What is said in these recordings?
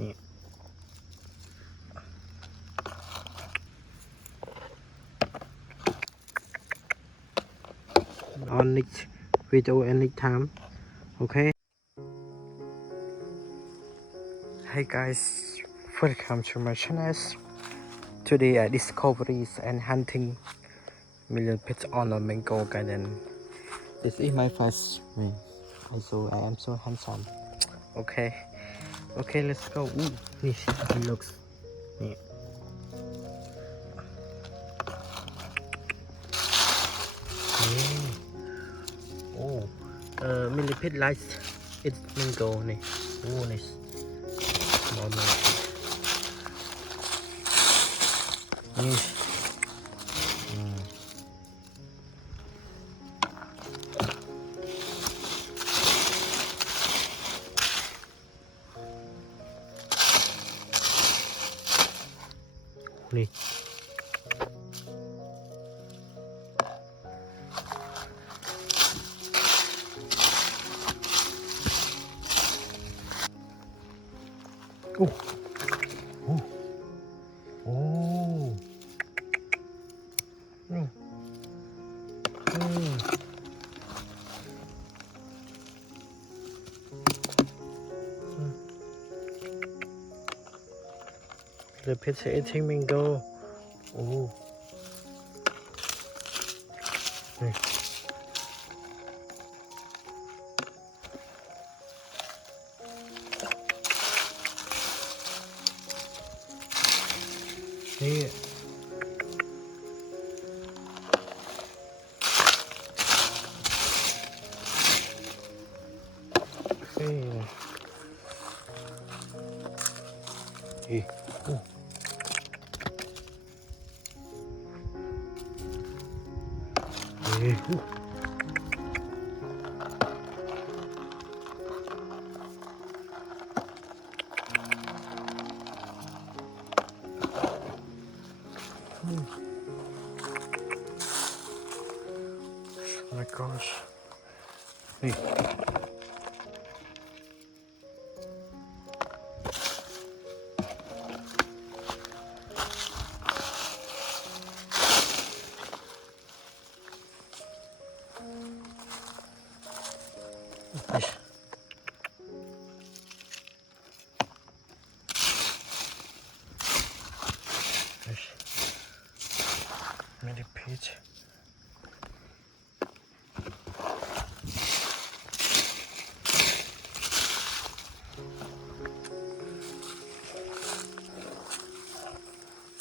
นี่ on next video and next time. Okay. Hey guys, welcome to my channel. Today I discoveries and hunting millipede on a mango garden. This is my first me. Also I am so handsome. Okay. Okay, let's go. Ooh, this looks. นี่ Oh, millipede likes its mango นี่ Oh, nice. Small millipede. นี่ นี่ โอ้โอ้โอ้The picture eating mango. Oh. Hey. Hey. Hey. Hey. Oh. Hey. Oh. Oh my gosh. Hey. Millipede.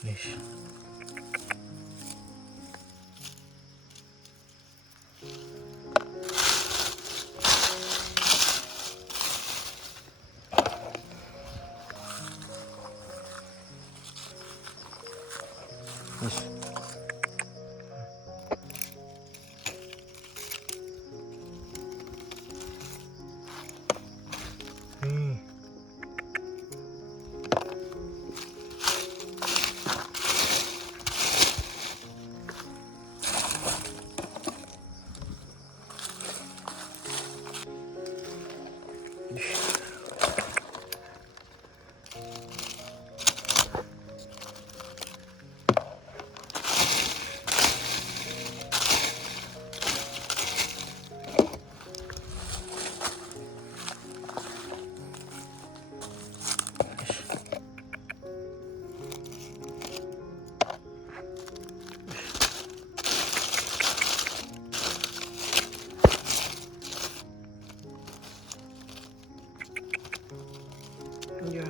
Nice. Nice. Yeah.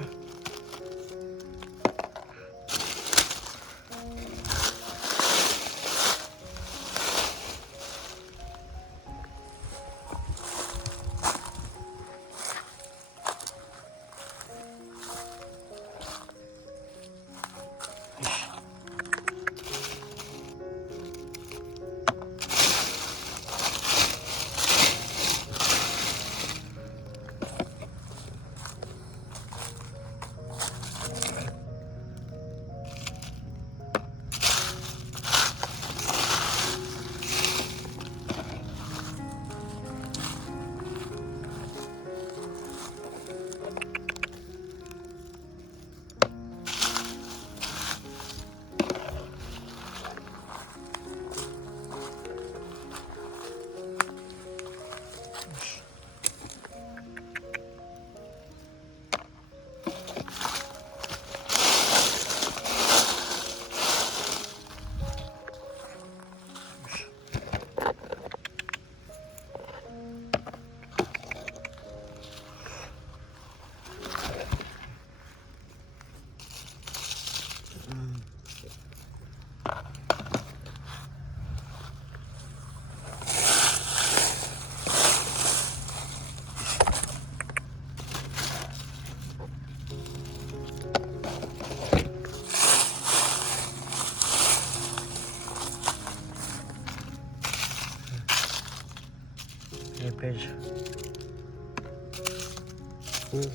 Ooh,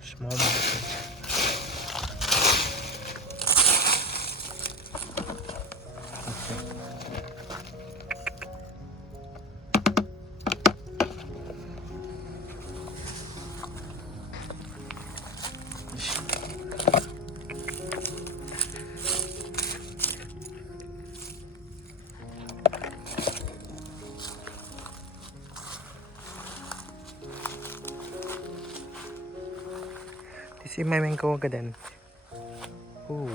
small millipede. This is my mango garden. Ooh.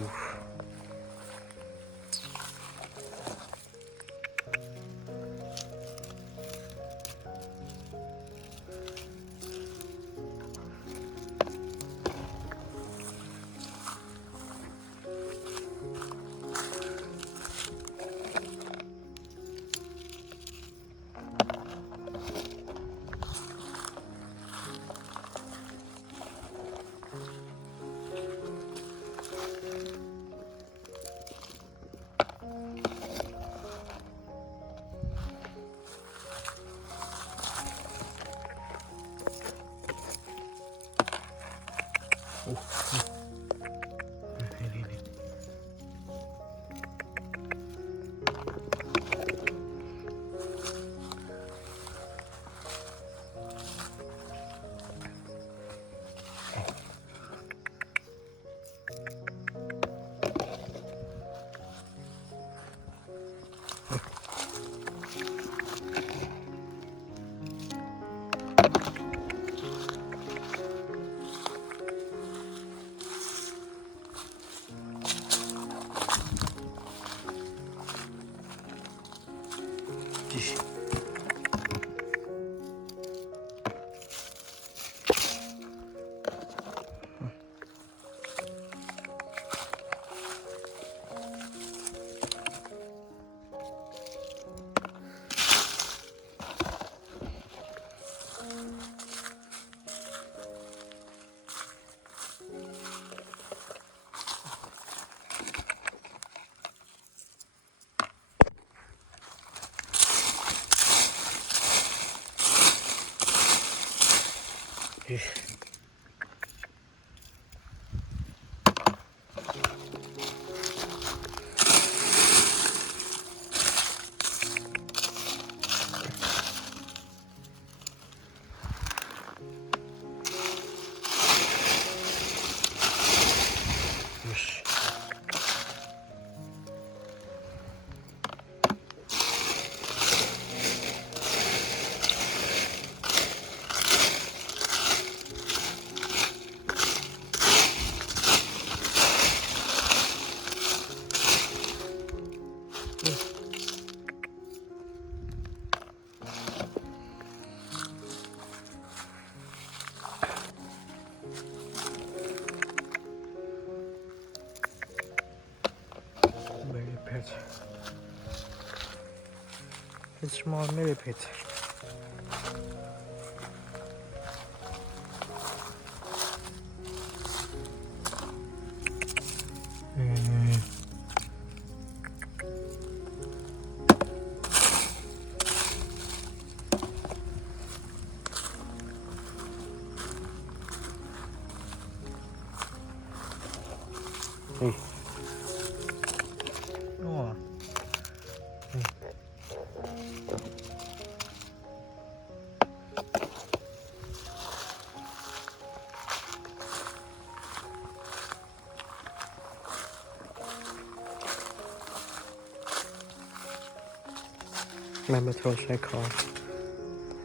It's small millipede. Hey. Oh. Hey. My motorcycle.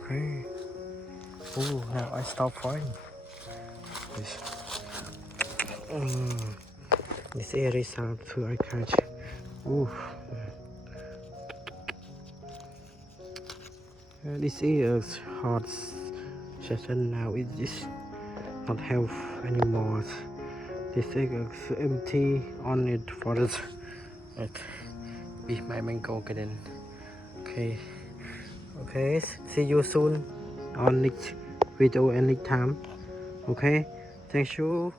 Okay. Oh, now I stop flying. This area is up to I catch. Ooh. This is hot session now. It is not health anymore. This is empty on it for it. Be my mango garden. Okay, see you soon on next video and next time. Okay, thank you.